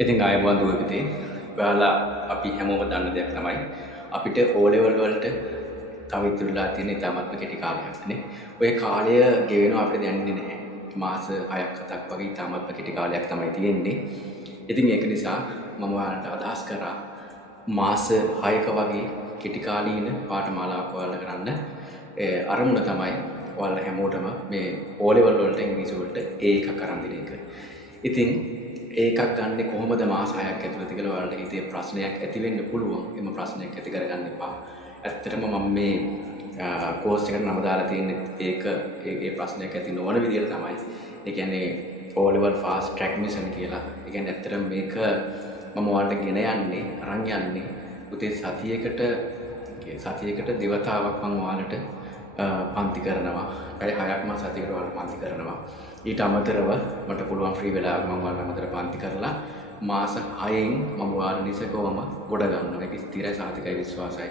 ඉතින් ආයුබෝවන් දුවපිතේ. ඔයාලා අපි හැමෝම දන්න දෙයක් තමයි අපිට O level වලට තව ඉතුරුලා තියෙන ඉතාමත්ම කෙටි කාලයක් නේ. ඔය කාලය ගෙවෙනවා අපිට දැනෙන්නේ නැහැ. මාස 6ක් 7ක් වගේ ඉතාමත්ම කෙටි කාලයක් තමයි තියෙන්නේ. ඉතින් ඒක නිසා මම ඔයාලට අදහස් කරා මාස 6ක වගේ කෙටි කාලීන පාඨමාලාවක් ඔයාලා කරන්න. අරමුණ තමයි ඔයාලා හැමෝටම මේ O level වලට ඉංග්‍රීසි වලට A එකක් අරන් දෙන එක. ඉතින් ඒකක් ගන්න කොහොමද මාස 6ක් ඇතුළත කියලා ඔයාලට හිතේ ප්‍රශ්නයක් ඇති වෙන්න පුළුවන්. එම ප්‍රශ්නයක් ඇති කරගන්න එපා. ඇත්තටම මම මේ කෝස් එකට නම දාලා තියෙන්නේ ඒ ප්‍රශ්නයක් ඇති නොවන විදිහට තමයි. ඒ කියන්නේ O level fast track mission කියලා. ඒ කියන්නේ ඇත්තටම මේක මම ඔයාලට ගෙන යන්නේ අරන් යන්නේ උදේ සතියකට දෙවතාවක් මම ඔයාලට පන්ති කරනවා. පැය 6ක් මම සතියකට ඔයාලට පන්ති කරනවා. ඊට අමතරව මට පුළුවන් ෆ්‍රී වෙලාවක් මම ඔයාලට අමතර පන්ති කරලා මාස 6න් මම ඔයාලට නිසකවම ගොඩ ගන්නවා. ඒක ස්ථිරයි සාතිකයි විශ්වාසයි.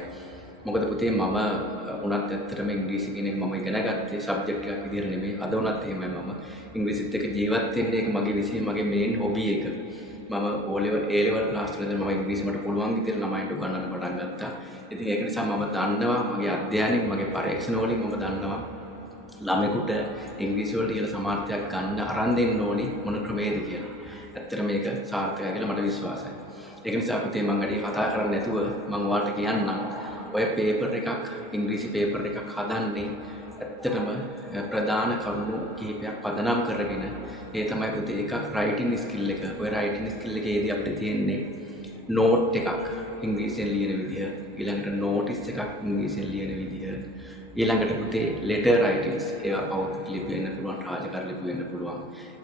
මොකද පුතේ මම උනත් ඇත්තටම ඉංග්‍රීසි කියන එක මම ඉගෙන ගත්තේ සබ්ජෙක්ට් එකක් විදිහට නෙමෙයි. අද උනත් එහෙමයි මම ඉංග්‍රීසිත් එක්ක ජීවත් වෙන්නේ. ඒක මගේ විෂය මගේ මේන් හොබි එක. මම O level A level class වලදී මම ඉංග්‍රීසි මට පුළුවන් විදිහට ළමයින්ට උගන්වන්න පටන් ගත්තා. ඉතින් ඒක නිසා මම දන්නවා මගේ අධ්‍යයනයෙන් මගේ පරීක්ෂණ වලින් මම දන්නවා ළමයෙකුට ඉංග්‍රීසි වලට ඉහළ සමාර්ථයක් ගන්න අරන් දෙන්න ඕනි මොන ක්‍රමයේද කියලා. ඇත්තට මේක සාර්ථකයි කියලා මට විශ්වාසයි. ඒක නිසා පුතේ මම වැඩි කතා කරන්නේ නැතුව මම ඔයාලට කියන්නම් ඔය පේපර් එකක් ඉංග්‍රීසි පේපර් එකක් හදන්නේ ඇත්තටම ප්‍රධාන කරුණු කිහිපයක් පදනම් කරගෙන ඒ තමයි පුතේ එකක් රයිටින් ස්කිල් එක. ඔය රයිටින් ස්කිල් එකේදී අපිට තියෙන්නේ නෝට් එකක් ඉංග්‍රීසියෙන් ලියන විදිය, ඊළඟට නෝටිස් එකක් ඉංග්‍රීසියෙන් ලියන විදිය, ඊළඟට පුතේ ලෙටර් රයිටින්ස් ඒවා පෞද්ගලික ලිපි වෙන්න පුළුවන්, රාජකාරී ලිපි වෙන්න පුළුවන්.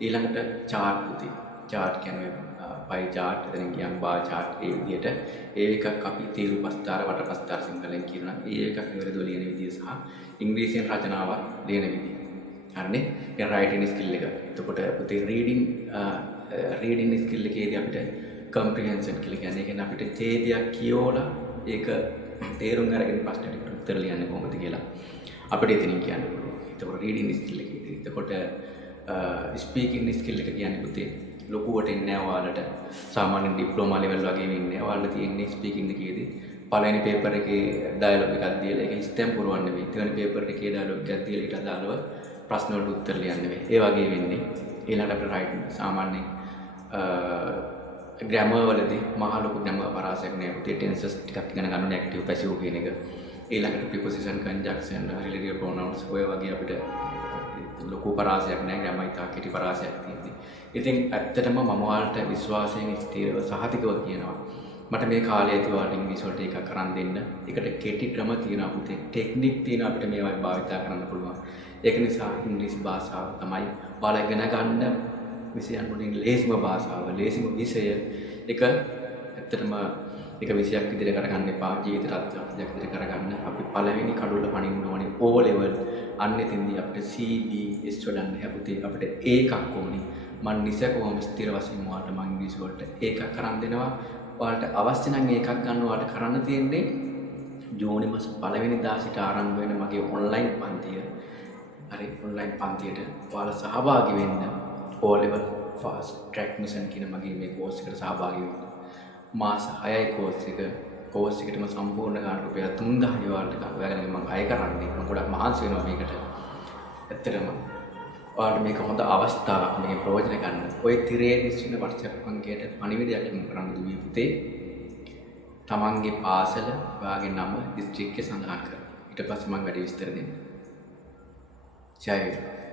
ඊළඟට chart පුතේ. chart කියන්නේ pie chart, එතනින් කියන් bar chart ඒ විදිහට ඒ එකක් අපි තීරු පස්තාර වටපස්තාර සිංහලෙන් කියනවා. ඒ එකක් නිවැරදිව ලියන විදිය සහ ඉංග්‍රීසියෙන් රචනාවක් ලියන විදිය. හරිනේ? ඒ රයිටින් ස්කිල් එක. එතකොට පුතේ රීඩින් ස්කිල් එකේදී අපිට comprehension කියලා කියන්නේ. ඒ කියන්නේ අපිට ඡේදයක් කියවලා ඒක තේරුම් අරගෙන ප්‍රශ්නෙට උත්තර ලියන්නේ කොහොමද කියලා අපිට එතනින් කියන්න පුළුවන්. එතකොට රීඩින් ස්කිල් එකේදී. එතකොට ස්පීකින් ස්කිල් එක කියන්නේ පුතේ ලොකුවට එන්නේ නැහැ ඔයාලට. සාමාන්‍ය ඩිප්ලෝමා ලෙවල් වගේ වෙන්නේ. ඔයාලට තියෙන්නේ ස්පීකින් එකේදී පළවෙනි පේපර් එකේ ඩයලොග් එකක් දීලා ඒක ස්ටැම්ප් පුරවන්න නෙවෙයි. දෙවෙනි පේපර් එකේ ඩයලොග් එකක් දීලා ඊට අදාළව ප්‍රශ්න වලට උත්තර ලියන්න නෙවෙයි. ඒ වගේ වෙන්නේ. ඊළඟට අපිට රයිටින් සාමාන්‍ය ග්‍රැමර් වලදී මහ ලොකු ග්‍රැමර් පරාසයක් නෑ. පුතේ ටෙන්සස් ටිකක් ඉගෙන ගන්න ඕනේ ඇක්ටිව් පැසිව් කියන එක. ඊළඟට ප්‍රිපොසිෂන් කන්ජක්ෂන් රිලේටිව් ප්‍රොනවුන්ස් ඔය වගේ අපිට ලොකු පරාසයක් නෑ. ග්‍රැමර් ඉතා කෙටි පරාසයක් තියෙන්නේ. ඉතින් ඇත්තටම මම ඔයාලට විශ්වාසයෙන් ස්ථිරව සහතිකව කියනවා මට මේ කාලය තුල ඉංග්‍රීසි වලට එකක් කරන් දෙන්න. ඒකට කෙටි ක්‍රම තියෙනවා පුතේ. ටෙක්නික් තියෙනවා අපිට මේවා භාවිතා කරන්න පුළුවන්. ඒක නිසා ඉංග්‍රීසි භාෂාව තමයි ඔයාලා ඉගෙන ගන්න විෂයන් වලින් ලේසිම භාෂාව, ලේසිම විෂය. ඒක ඇත්තටම එක විෂයක් විදිහට කරගන්න එපා. ජීවිත රත්නයක් විදිහට කරගන්න. අපි පළවෙනි කඩුවල පනින්න ඕනේ O level. අන්න එතෙන්දී අපිට C D S වලන්න හැපුතේ අපිට A එකක් ඕනේ. මම නිසකවම ස්ථිර වශයෙන් ඔයාලට මම ඉංග්‍රීසි වලට ඒකක් කරන් දෙනවා. ඔයාලට අවශ්‍ය නම් ඒකක් ගන්න ඔයාලට කරන්න තියෙන්නේ ජූනි මාස පළවෙනිදා සිට ආරම්භ වෙන මගේ ඔන්ලයින් පන්තිය. හරි ඔන්ලයින් පන්තියට ඔයාලා සහභාගී වෙන්න. O level fast track mission කියන මගේ මේ කෝස් එකට සහභාගී වෙන්න. මාස 6යි කෝස් එකටම සම්පූර්ණ ගන්න රුපියල් 3000 ඔයාලට ඔයාලගෙන් මම අය කරන්නේ. මම ගොඩක් මහන්සි වෙනවා මේකට. ඇත්තටම ඔයාලට මේක හොඳ අවස්ථාවක් මේකෙන් ප්‍රයෝජන ගන්න. ඔය තිරේ දිස්සින WhatsApp අංකයට පණිවිඩයක් එන්න කරන්න දුවේ පුතේ. තමන්ගේ පාසල, ඔයාගේ නම, දිස්ත්‍රික්කය සඳහන් කරන්න. ඊට පස්සේ මම වැඩි විස්තර දෙන්න. ජය වේවා.